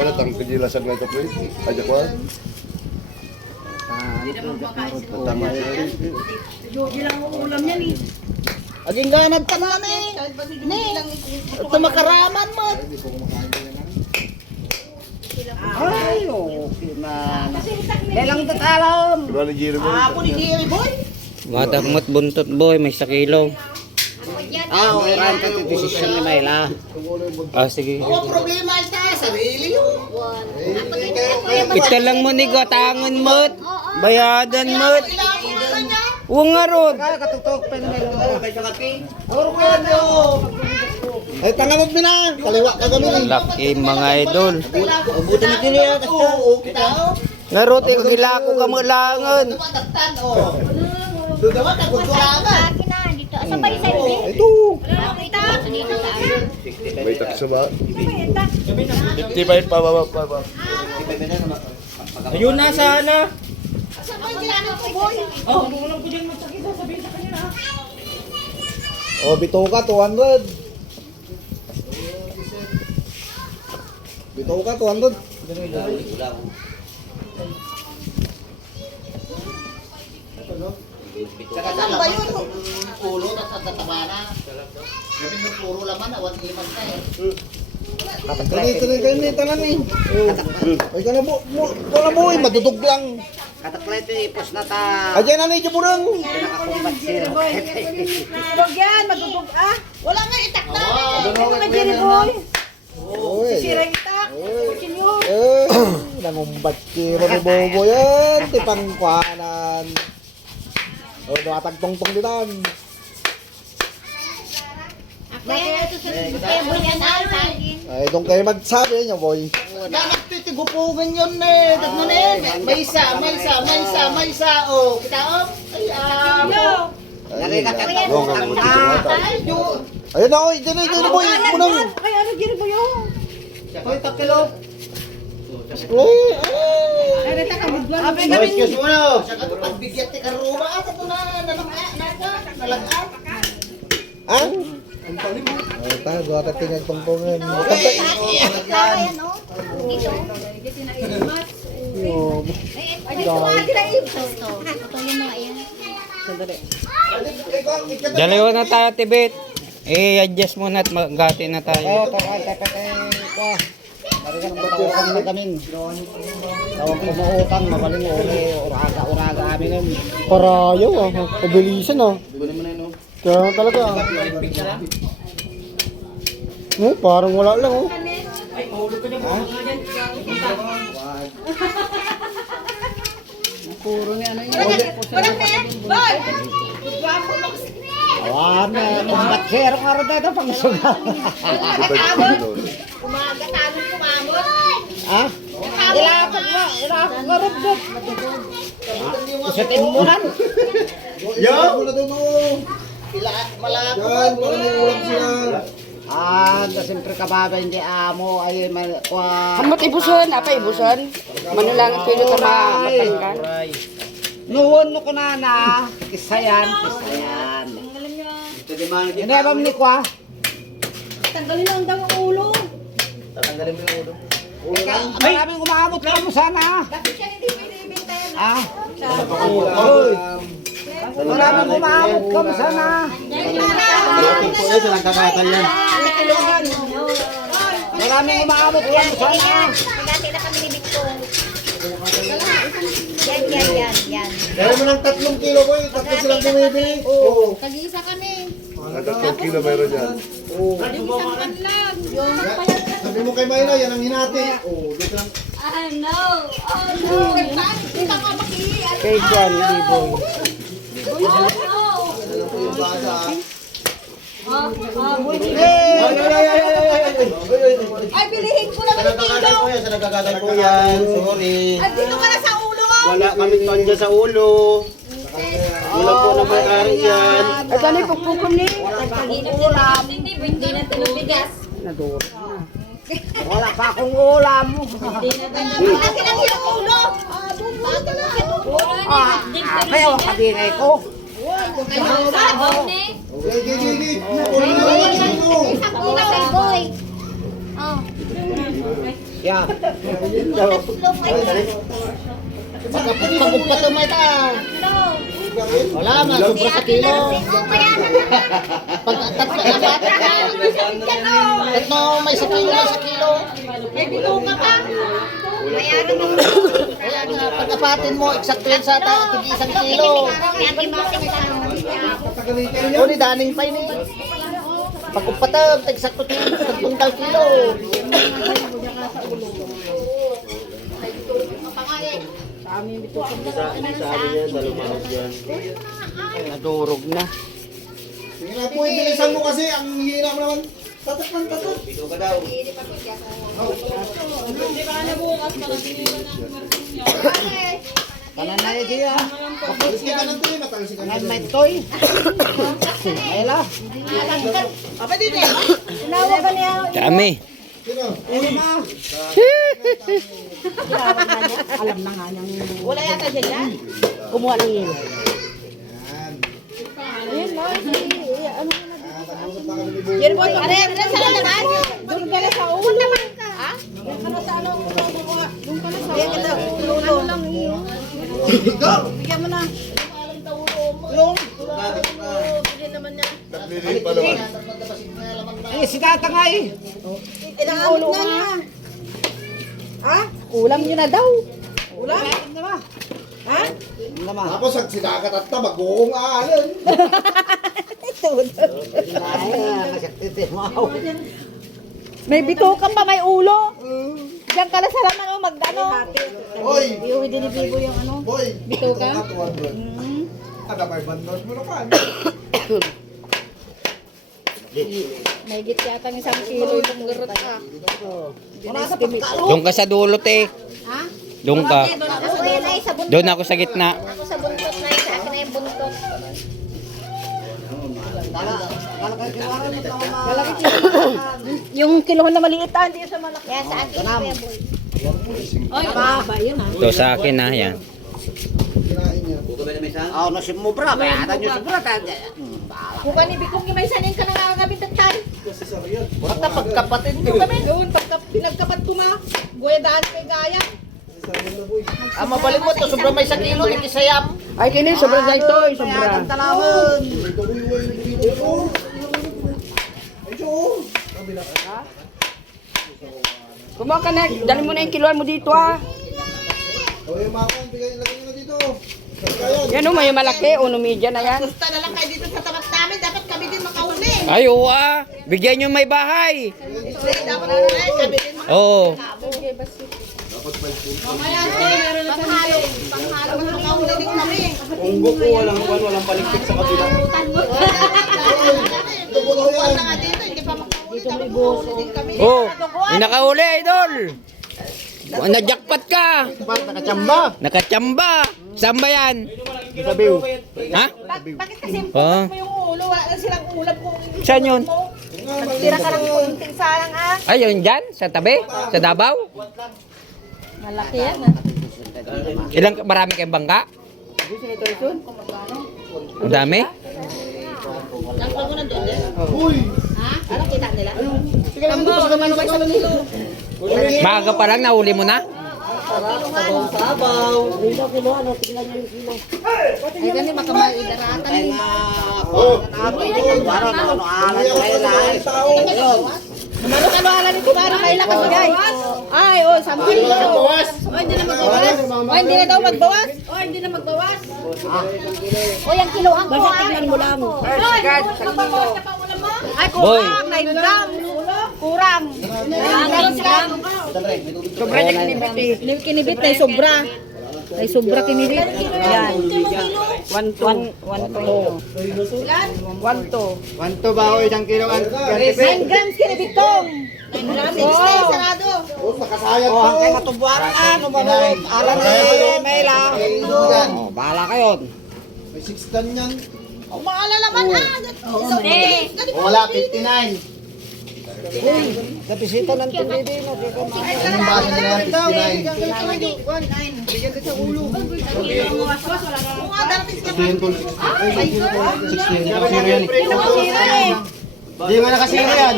Wala tang kinilasag na ito, pre. Aja ko. Tama yan. Hindi lang ulam yan eh. Aging ganad ka namin. Ito makaraman mo. Ay, okay na. Kailang tatalam. Diba ni Jerry boy? Ako ni Jerry boy. Matakmot buntot boy, may sa kilo. Okay, ranta ito desisyon ni Mayla. Sige. Ang problema ito, sarili yun. Ito lang mo ni gatangan mo't. Bayadan mo't. Uwang nga ron. Katutok pa na may kape. Oro ko yan ay, tanga mo binang. Kaliwa ka kami. Laki mga idol. Buti na din yan. Oo, kita. Ngarot, ikagila ko kamulangan. Dumatagtan, o. Dudawa ka, kutulangan. Dito. Asa ba yung side B? Ito. Wala lang kita. Dito sa May taksa ba? akin. 55 pa. Ayun na sana. Asa ba yung ginagawa ko, boy? O, bito ka, 200. Bito ka, 200. Saan ba yun? Ulo, tataba na. Gabi ng puro laman, awan liman ka eh. Tuloy tanan eh. Ay ka na mo eh, madudog lang. Kataklay ito ipos na ta. Ayan na na ipurang. Pinakakumbat sila. Huwag yan, magugug ah. Wala nga itak na. Ano Ito mga Jerry boy. Oy. Sira yung itak. Sinyo. Nangumbat kiro ni Bobo yan. Tipang kwanan. O, nakatagtong-tong ditan. Kaya ito sa table yan ay saging. Ay, doon kayo magsabi niyo, boy. Nagtitigupugan yun eh. Dagno na yun. May isa. O, kita o. Ay, amo. Yung ang mga Ayun na, oy. Diyan na, boy. Munang. Ay, ano Jerry boy yun? Oy, takilo. Oy, Ay, reta ka magbuwan. ay. Excuse mo na. Saka ito, pagbigyan ti karuma. Ito po na, nalagaan. Ah? Ay, tayo, gawa ka tingag tungtungan. Ay, ano? Dito. Ay, dito ka sila ito. Ito yung mga yan. Dalawa na tayo, Tibet. I-adjust muna at magati na tayo. Barikan ang tawag na gamin. Tawag kumuutang, mabaling uli, uraga amin yun. Parayo ah. Pabilisan ah. Kaya talaga ah. Parang wala lang oh. Walang na yan. Boy! Gwapo mo kasi. Awan na, kumbat sir, ang araw dito pang suga. Umaga, tanong kumamot. Ha? Ilakot nga rin doon. Isutin mo nan. Yo! Wala doon oh. Malakot. Yan, parang may ulam sila. Siyempre kababa hindi amo ay Hamot ibuson, apa ibuson? Manulang kilo na matangkan. Nuwon ko na, kisayan. Hindi ba ni kwa? Tanggalin lang daw ang ulo. Maraming umamot ka mo sana. Bakit siya hindi pwede ibenta yan? Ah? Maraming umamot ka mo sana. Maraming umamot ka mo sana. Dati na kami ni Victor. Yan. Kaya mo ng 3 kilo boy. 3 silang bumibili. Oo. Tag-iisa kami. Ang 3 kilo mayroon yan. Tag-iisa kan lang. Yung Sabi mo kay Mayla, yan ang hinati. Oo, dito lang. no. Hindi ka makikiyan. Kay Juan, Liboy. Yung basa. Ay, bilihin ko naman yung kilo. Sa nagkakatay po yan. Sorry. Ay, dito ka na sa ulo ko. Wala kami tonja sa ulo. Wala po na may-ari yan. At ano yung pagpukon ni? Hindi na tinabigas. Wala pa akong ulam. Akin ang yung ulo. Bata na. Kaya ang kabinay ko. Gigi. Isang ulo. Boy. Oh. Yeah. Pagkapagpagpag may ta. Wala nga, sobra sa kilo. Pag tatlo may sa kilo, may sa kilo. May bituka pa. Bayaran mo. Kaya nga, pagkapatin mo, eksakto yan sa isang kilo. O ni daning pa ini. Pagkupatag, eksakto tungkal kilo. Nadurog na. Sige na po, bilisan mo kasi. Ang hina mo naman. Tatak. Kanan na yun siya. Matalis ka ng tuloy, matalis ka Kanan may toy. Ayla. Apa dito? Nawag ka niya. Dami. Sino? Wala yata dyan. Kumuha ng yelo. Yan po. Are, sa labas. Doon ka na sa ulo. naman ka. Ha? Doon ka na sa ano. Doon ka na sa ulo. Ulo lang iyo. Bigyan mo na. Yung. Bigyan naman niya. Naglilip pa naman. Ay, si tatangay. Ilang ulo na. Ha? Ulam nyo na daw. Ulam? Ha? Naman. Tapos ang sinagat at tabagong aalin. May bituka pa, may ulo. Diyan ka na sa laman o magdano. Hoy! Iuwi din ni Bibo yung ano. Hoy! Bituka? Ada may bandot mo na pa. May git yata ng 1 kilo yung garot ka. Doon ka sa dulot eh. Ha? Doon ka. Ako yan ay sa buntot. Doon ako sa gitna. Ako sa buntot na yun. Sa akin na yung buntot. Yung kilohan na maliit hindi sa malaki. Kaya sa akin yung pebble. Ay, baba yun ha. Ito sa akin na yan. Oh, nasi mo bra, bayaran nyo sa bra. Kung kanibikong yung may sanin ka nangangamit at tan. Wala na pagkapatid nyo kami. Doon, pagka pinagkapat ko na, guwedaan kay gaya. Ang mabaling mo to, sobrang may sa kilo, hindi sayam. Ay, kini, sobra sa ito. Sobra. Ang talawon. Kumuha ka na. Dali mo na yung kiloan mo dito ha. Hoy, makon, bigay lagay nyo na dito. Yan o, may malaki. Uno media na yan. Gusto na lang kayo dito sa tapat namin. Dapat kami din makahuli. Ay, oo ah. Bigyan nyo may bahay. Dapat na lang kami din Oo. Mamaya panghalo. Panghalo makahuli din kami. Unggo ko, walang palikpik sa kabila. Buwan na nga dito. Hindi pa makahuli. Dapat makahuli din kami. Oh, may nakahuli, idol. Na-jackpot ka. Nakachamba. Nakachamba. Saan ba yan? Sabiw. Ha? Bakit kasi Oh. mo yung ulo? Wala na silang ulam kung Saan yun? tira ka ng kunting sayang ah. Ay, yun dyan? Sa tabi? Sa Davao? Malaki yan Marami kayong bangka? Ang dami? Nagpag mo nandun din? Uy! Ha? Ano kita nila? Sige lang, dito sa naman sa kilo. Maaga pa lang, nahuli mo na? Ay, gani makamaidaratan ni. Ano ala nito para kailan ka magay? Ay, oh, sambil. Oh, hindi na magbawas. Oh, hindi na daw magbawas. Oh, hindi na magbawas. Oh, yung kiloan ko. Basta tingnan mo lang. Ay, magbawas ka pa ulam mo? Ay, Boy. kurang. 9 gram. Kurang. 9 gram. Sobra niya kinibit eh. Kinibit na yung sobra. Ay, sobra kinibit. Yan. 1-2. 1 ba o isang kilo? 9 grams kinibit tong. 9 grams. Stay sarado. Oh, nakasayang Oh, ang to. kaya katubuan numanod. Alam ni Mela. Oh, bahala kayo. May 6 dan yan. Oh, maalala man ah. Wala, 59. Kapisita ng tindidi mo. Anong basa nila? 59. Bigyan ka sa ulo. Kung nga darating ka pa. 16. Hindi nga nakasira yan.